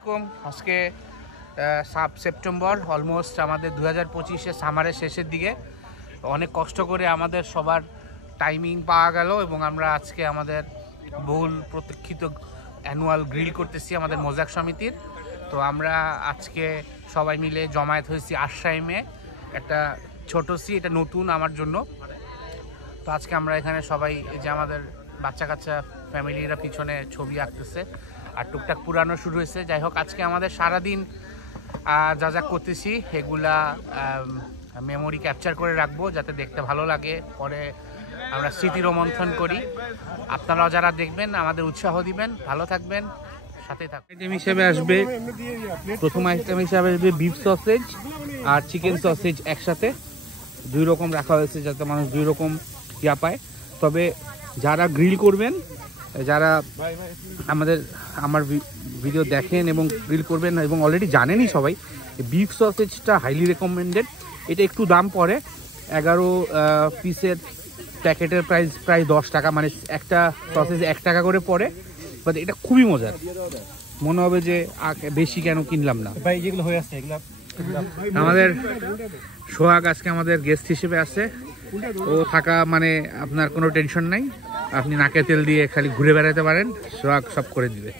আলাইকুম। আজকে 7 September, almost আমাদের 2025-এর সামারের শেষের দিকে। অনেক কষ্ট করে আমাদের সবার টাইমিং পাওয়া গেল এবং আমরা আজকে আমাদের বহুল প্রতীক্ষিত অ্যানুয়াল গ্রিল করতেছি আমাদের মোজাক সমিতির। তো আমরা আজকে সবাই মিলে জমায়েত হয়েছি আশরাইমে, একটা ছোট সি, এটা নতুন আমার জন্য। তো আজকে আমরা এখানে সবাই, যে আমাদের বাচ্চা কাচ্চা ফ্যামিলিরা পিছনে ছবি আঁকতেছে আর টুকটাক পুরানো শুরু হয়েছে। যাই হোক, আজকে আমাদের সারাদিন যা যা করতেছি এগুলা মেমোরি ক্যাপচার করে রাখবো, যাতে দেখতে ভালো লাগে, পরে আমরা স্মৃতি রোমন্থন করি। আপনারাও যারা দেখবেন আমাদের উৎসাহ দিবেন। ভালো থাকবেন, সাথে থাকবেন। আইটেম হিসেবে আসবে, প্রথম আইটেম হিসেবে আসবে বিফ সসেজ আর চিকেন সসেজ একসাথে, 2 রকম রাখা হয়েছে যাতে মানুষ 2 রকম ইয়া পায়। তবে যারা গ্রিল করবেন, যারা আমার ভিডিও দেখেন এবং গ্রিল করবেন এবং অলরেডি জানেনই সবাই, বিফ সসেজটা হাইলি রেকমেন্ডেড। এটা একটু দাম পড়ে, 11 পিসের প্যাকেটের প্রাইস প্রায় 10 টাকা, মানে একটা সসেজ 1 টাকা করে পড়ে। বাট এটা খুবই মজার, মনে হবে যে বেশি কেন কিনলাম না। ভাই যেগুলো হয়ে আসছে এগুলা আমাদের সোহাগ আজকে আমাদের গেস্ট হিসেবে আছে। ও থাকা মানে আপনার কোনো টেনশন নাই, আপনি নাকে তেল দিয়ে খালি ঘুরে বেড়াতে পারেন, সোহাগ সব করে দিবে।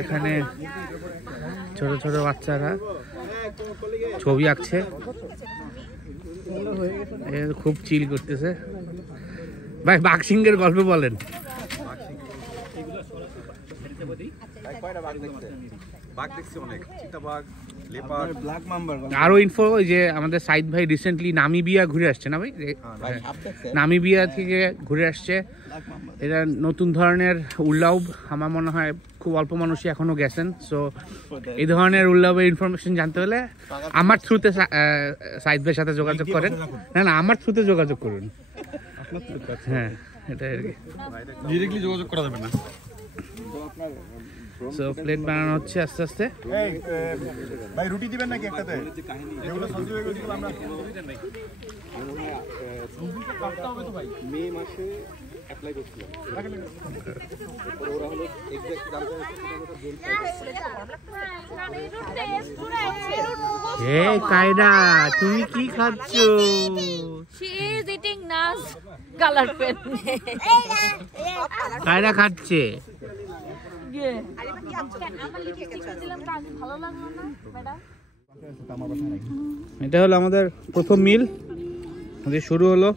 এখানে ছোট ছোট বাচ্চারা ছবি আঁকছে, খুব চিল করতেছে। ভাই বাঘসিংহের গল্প বলেন। আরো ইনফো, যে আমাদের সাইদ ভাই রিসেন্টলি নামিবিয়া ঘুরে আসছে না ভাই? নামিবিয়া থেকে ঘুরে আসছে। এটা নতুন ধরনের উল্লাউব, আমার মনে হয় খুব অল্প মানুষই এখনো গেছেন। সো এই ধরনের উল্লাউবের ইনফরমেশন জানতে হলে আমার থ্রুতে সাইদ ভাইয়ের সাথে যোগাযোগ করেন। না, আমার থ্রুতে যোগাযোগ করুন। হ্যাঁ, এটাই আর কি, ডিরেক্টলি যোগাযোগ করা যাবে না। সো প্লেট বানানো হচ্ছে আস্তে আস্তে। ভাই রুটি দিবেন নাকি একটাতে? যেগুলো সবজি হয়ে গেছিল আমরা মে মাসে অ্যাপ্লাই করছিলাম, ওরা হলো এক্সাক্ট জানতে হে কায়দা, তুমি কি খাচ্ছ? She is eating Nas color pen. কায়দা খাচ্ছে। এটা হলো আমাদের প্রথম মিল, আমাদের শুরু হলো।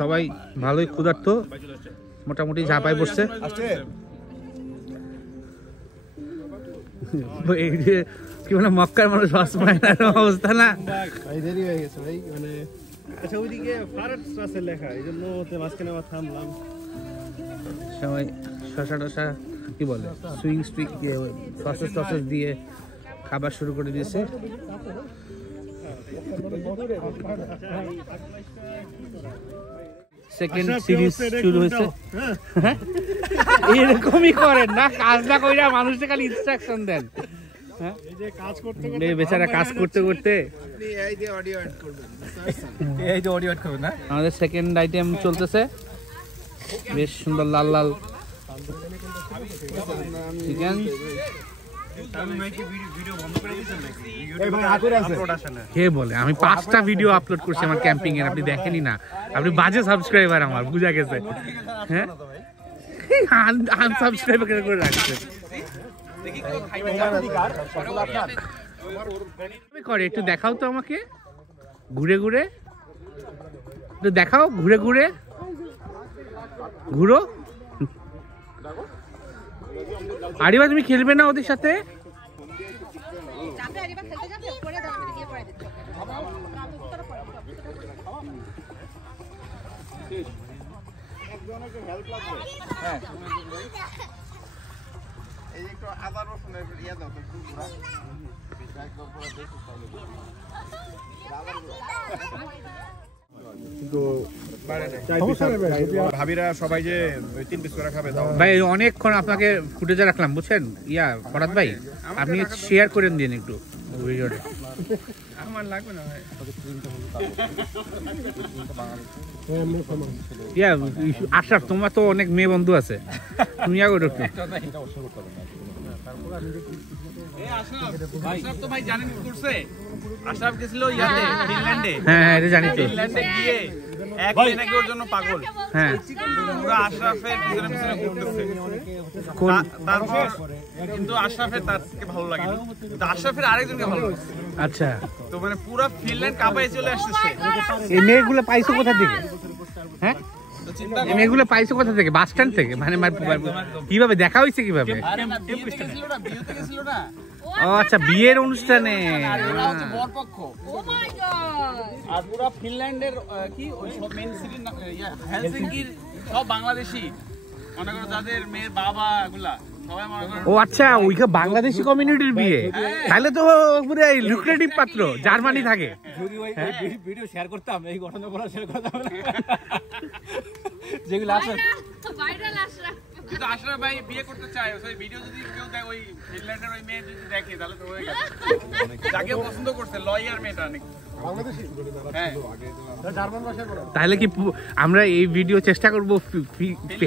সবাই ভালোই ক্ষুধার্ত, মোটামুটি ঝাঁপাই পড়ছে। এই যে কি মানে মক্কার মানুষ অবস্থা না, দেরি হয়ে গেছে ভাই। মানে আচ্ছা, ওইদিকে ফারাত আছে লেখা, এই জন্য মাঝখানে আবার থামলাম। সবাই শশা টশা কি বলে সুইং দিয়ে সসেজ টসেজ দিয়ে খাবার শুরু করে দিয়েছে। সেকেন্ড সিরিজ শুরু হয়েছে। এরকমই করেন না, কাজ না কইরা মানুষকে খালি ইনস্ট্রাকশন দেন। বেচারা কাজ করতে করতে আমাদের সেকেন্ড আইটেম চলতেছে, বেশ সুন্দর লাল লাল চিকেন। কে বলে আমি 5টা ভিডিও আপলোড করছি আমার ক্যাম্পিং এর, আপনি দেখেনি না? আপনি বাজে সাবস্ক্রাইবার, আমার বুঝা গেছে। হ্যাঁ, আনসাবস্ক্রাইব করে রাখছে। করে একটু দেখাও তো আমাকে, ঘুরে ঘুরে একটু দেখাও, ঘুরে ঘুরে ঘুরো। আরিবা তুমি খেলবে না ওদের সাথে? ভাবিরা সবাই যে 3 পিস করে খাবে। ভাই অনেকক্ষণ আপনাকে ফুটেজে রাখলাম, বুঝছেন? ফরাদ ভাই আপনি শেয়ার করে দিন একটু ভিডিওটা। আমার লাগবে না ভাই। আশরাফ, তোমার তো অনেক মেয়ে বন্ধু আছে, তুমি আগে একটু। আশরাফ তো ভাই জানেন কি করছে? আশরাফ গেছিল ইয়াতে ফিনল্যান্ডে। হ্যাঁ এটা জানি তো। ফিনল্যান্ডে গিয়ে এক মেয়ে ওর জন্য পাগল। হ্যাঁ পুরো আশরাফের পিছনে পিছনে ঘুরতেছে। তারপর কিন্তু আশরাফের তারকে ভালো লাগে না। কিন্তু আশরাফের আরেকজনকে ভালো লাগছে। আচ্ছা তো মানে পুরো ফিনল্যান্ড কাঁপায় চলে আসছে। এই মেয়েগুলো পাইছো কোথা থেকে? হ্যাঁ এই মেয়েগুলো পাইছো কোথা থেকে? বাস স্ট্যান্ড থেকে? মানে কিভাবে দেখা হয়েছে কিভাবে? ও আচ্ছা বিয়ের অনুষ্ঠানে। বরপক্ষ Oh my god! আর পুরো ফিনল্যান্ডের কি ওই সব মেইন সিটি হেলসিঙ্কির সব বাংলাদেশি মনে করো যাদের মেয়ের বাবা এগুলা সবাই মনে করো। ও আচ্ছা ওইখানে বাংলাদেশি কমিউনিটির বিয়ে, তাহলে তো পুরো লুক্রেটিভ পাত্র, জার্মানি থাকে। যদি ওই ভিডিও শেয়ার করতাম, এই ঘটনাগুলো শেয়ার করতাম না যেগুলো আছে। Viral Ashraf. কিন্তু আশরাফ ভাই বিয়ে করতে চায়, ওই ভিডিও যদি কেউ দেয় ওই ফিনল্যান্ডের ওই মেয়ে যদি দেখে তাহলে তো হয়ে গেছে। যাকে পছন্দ করছে লয়ার মেয়েটা অনেক বাংলাদেশি। হ্যাঁ জার্মান ভাষায় বলে। তাহলে কি আমরা এই ভিডিও চেষ্টা করব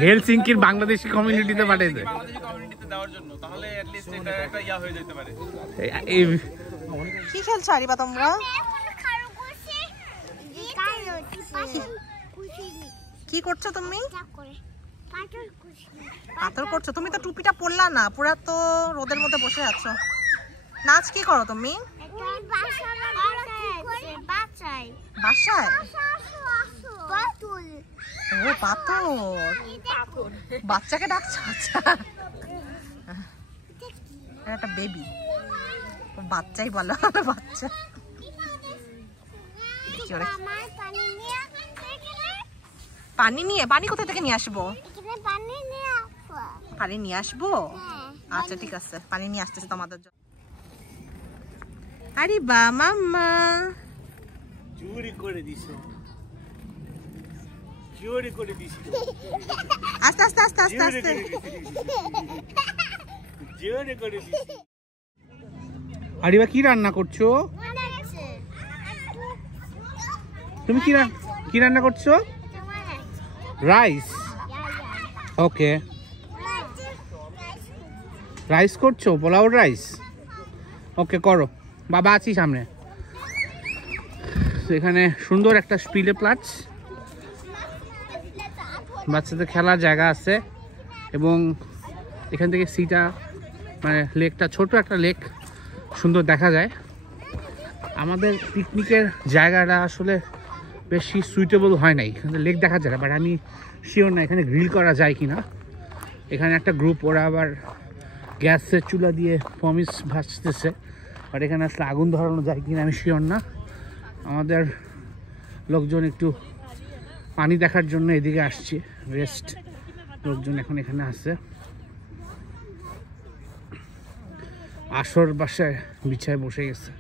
হেলসিঙ্কির বাংলাদেশি কমিউনিটিতে পাঠাইতে, বাংলাদেশি কমিউনিটিতে দেওয়ার জন্য, তাহলে এট লিস্ট এটা একটা ইয়া হয়ে যেতে পারে। এই কি খেলছো আরিবা তোমরা? কি করছো তুমি? পাথর করছো? তুমি তো টুপিটা পরলা না, পুরা তো রোদের মধ্যে বসে আছো। নাচ কি করো তুমি? বাসায়? ও পাথর, বাচ্চাকে ডাকছো? আচ্ছা একটা বেবি, বাচ্চাই বলো, বাচ্চা। পানি নিয়ে? পানি কোথা থেকে নিয়ে আসবো? পানি নিয়ে আসবো? আচ্ছা ঠিক আছে, পানি নিয়ে আসতেছে তোমাদের জন্য। আরে বা মাম্মা চুরি করে দিছো, চুরি করে দিছো, আস্তে আস্তে আস্তে আস্তে আস্তে চুরি করে দিছো। আরিবা কি রান্না করছো তুমি? কি রান্না করছো? রাইস। ওকে রাইস করছো, পোলাও রাইস। ওকে করো, বাবা আছি সামনে। এখানে সুন্দর একটা স্পিলে প্লাচ, বাচ্চাদের খেলার জায়গা আছে এবং এখান থেকে সিটা মানে লেকটা, ছোট একটা লেক, সুন্দর দেখা যায়। আমাদের পিকনিকের জায়গাটা আসলে বেশি সুইটেবল হয় নাই, এখানে লেক দেখা যায় না, বাট আমি শিওর না এখানে গ্রিল করা যায় কি না। এখানে একটা গ্রুপ, ওরা আবার গ্যাসের চুলা দিয়ে পমিস ভাজতেছে, বাট এখানে আসলে আগুন ধরানো যায় কিনা আমি শিওর না। আমাদের লোকজন একটু পানি দেখার জন্য এদিকে আসছে, রেস্ট লোকজন এখন এখানে আছে। আসর বাসায় বিছায় বসে গেছে।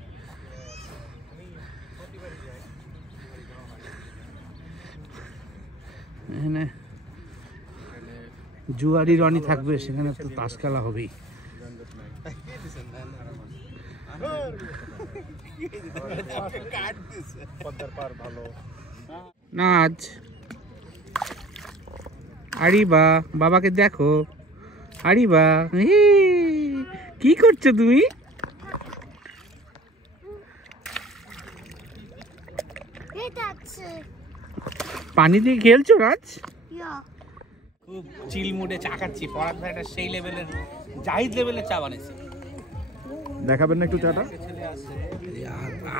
এখানে জুয়ারি রনি থাকবে, সেখানে তো তাস খেলা হবেই। নাচ আরিবা, বাবাকে দেখো। আরিবা কি করছো তুমি? পানি দিয়ে খেলছো রাজ? খুব চিল মুডে চা খাচ্ছি। ফরাদ ভাইটা সেই লেভেলের, জাহিদ লেভেলের চা বানিয়েছে। দেখাবেন না একটু চাটা?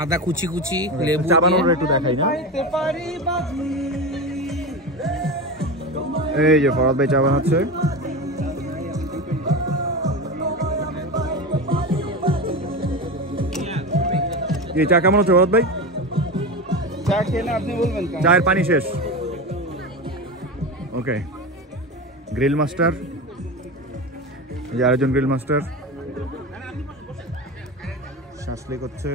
আদা কুচি কুচি, লেবু চা বানানোর একটু দেখাই না? এই যে ফরাদ ভাই চা বানাচ্ছে। এই চা কেমন হচ্ছে ফরাদ ভাই? চা খেয়ে না আপনি বলবেন। চায়ের পানি শেষ। ওকে, গ্রিল মাস্টার, যে আরেকজন গ্রিল মাস্টার শাসলিক হচ্ছে,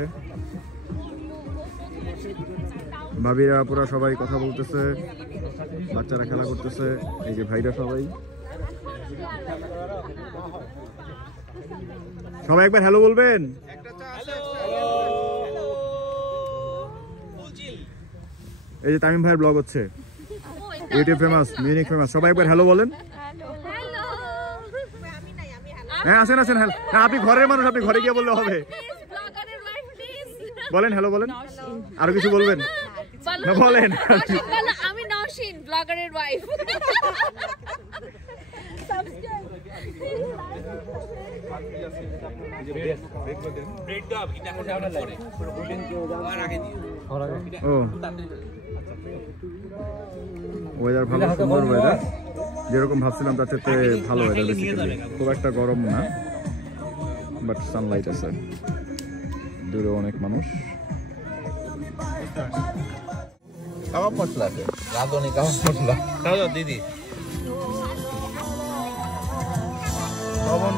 ভাবিরা পুরা সবাই কথা বলতেছে, বাচ্চারা খেলা করতেছে, এই যে ভাইরা সবাই সবাই একবার হ্যালো বলবেন। এই যে তামিম ভাইয়ের ব্লগ হচ্ছে, ইউটিউব ফেমাস, মিউনিক ফেমাস, সবাই একবার হ্যালো বলেন। হ্যাঁ আসেন আসেন, হ্যাঁ না আপনি ঘরের মানুষ, আপনি ঘরে গিয়ে বললে হবে। ব্লগারের ওয়াইফ প্লিজ বলেন হ্যালো বলেন, আরো কিছু বলবেন না বলেন। বলো আমি নওশিন ব্লগারের ওয়াইফ ও ওয়েদার ভালো, সুন্দর ওয়েদার, যেরকম ভাবছিলাম তার চেয়ে ভালো ওয়েদার। বেসিক্যালি খুব একটা গরম না, বাট সানলাইট আছে, দূরে অনেক মানুষ। কাবাব মশলা আছে, রাঁধুনি কাবাব মশলা। দাও দিদি।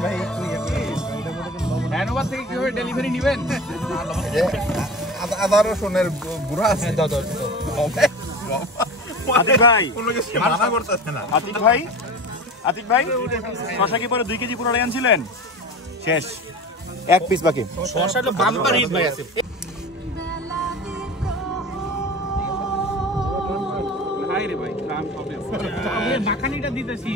ভাই হ্যানোভার থেকে কিভাবে ডেলিভারি নেবেন? আদা রসুনের গুঁড়া আছে। আতিক ভাই মানা করতেছে না। আতিক ভাই শশা কি পরে 2 কেজি পুরো আনছিলেন? শেষ, 1 পিস বাকি। শশা তো বাম্পার হিট ভাই আছে। হাই রে ভাই, গ্রাম হবে। আমি মাখানিটা দিতেছি।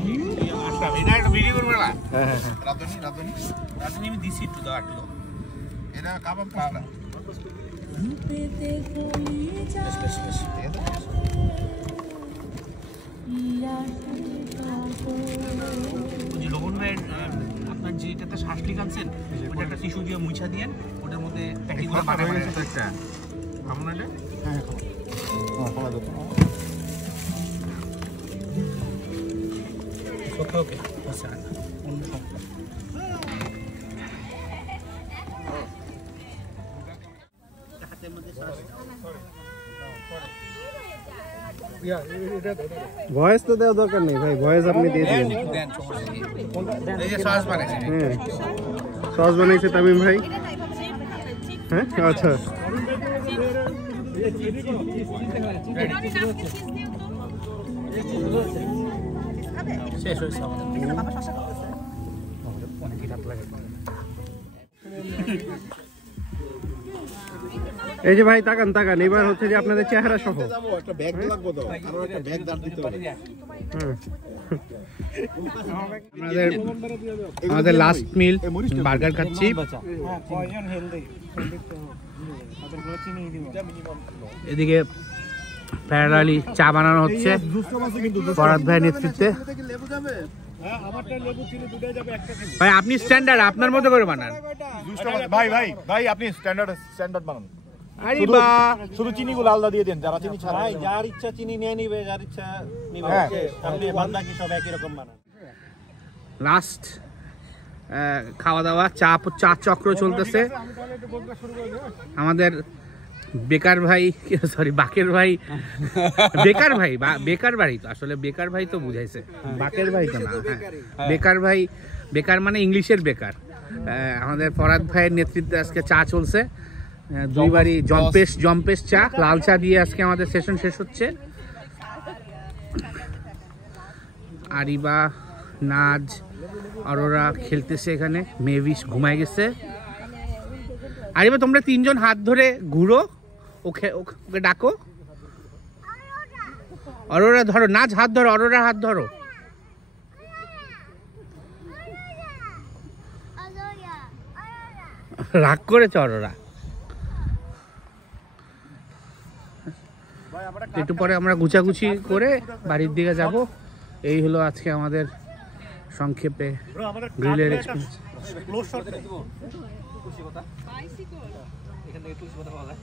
আশরাফ, এটা একটা ভিডিও করবে না? হ্যাঁ, রাঁধুনি আমি দিছি একটু দাও, একটু এটা কাবাব মশলা। লবণ ভাই, আপনার যেটাতে শাসলিক আনছেন ওটা একটা টিস্যু দিয়ে মুছা দিয়ে ওটার মধ্যে প্যাকেটগুলো বানায় একটা খাবো না? ওকে ওকে, আচ্ছা অন্য সব ভয়েস তো দেওয়া দরকার নেই ভাই, ভয়েস আপনি দিয়ে দিন। দেন সমস্যা নেই। এই যে সস বানাইছি। হ্যাঁ সস বানাইছে তামিম ভাই। হ্যাঁ আচ্ছা, শেষ হয়েছে আমাদের। বাবা শশা করতেছে। এই যে ভাই তাকান তাকান, এবার হচ্ছে যে আপনাদের চেহারা সহ। একটা ব্যাগ লাগবে তো, আরো একটা ব্যাগ দাঁড় দিতে হবে। আমাদের লাস্ট মিল বার্গার খাচ্ছি। এদিকে প্যারালালি চা বানানো হচ্ছে ফরহাদ ভাইয়ের নেতৃত্বে। ভাই আপনি স্ট্যান্ডার্ড, আপনার মতো করে বানান। ভাই আপনি স্ট্যান্ডার্ড বানান। আরে বাহ, শুধু চিনি গুলো আলাদা দিয়ে দেন, যারা চিনি ছাড়া। যার ইচ্ছা চিনি নিয়ে নিবে, যার ইচ্ছা নিবে। আপনি বান্দা কি সব একই রকম বানান। লাস্ট খাওয়া দাওয়া, চা চক্র চলতেছে। আমাদের বেকার ভাই, সরি বাকের ভাই, বেকার ভাই বেকার বাড়ি তো আসলে, বেকার ভাই তো বুঝাইছে, বাকের ভাই তো না। হ্যাঁ বেকার ভাই, বেকার মানে ইংলিশের বেকার। আমাদের ফরহাদ ভাইয়ের নেতৃত্বে আজকে চা চলছে, 2 বারই জম্পেশ চা, লাল চা দিয়ে আজকে আমাদের সেশন শেষ হচ্ছে। আরিবা, নাজ, অরোরা খেলতেছে এখানে, মেভিস ঘুমায় গেছে। আরিবা তোমরা 3 জন হাত ধরে ঘুরো, ওকে ডাকো। অরোরা ধরো, নাজ হাত ধরো, অরোরা হাত ধরো। রাগ করেছে অরোরা। একটু পরে আমরা গুছাগুছি করে বাড়ির দিকে যাব। এই হলো আজকে আমাদের সংক্ষেপে গ্রিলের এক্সপিরিয়েন্স। এখান থেকে তুলসী পাতা পাওয়া যায়।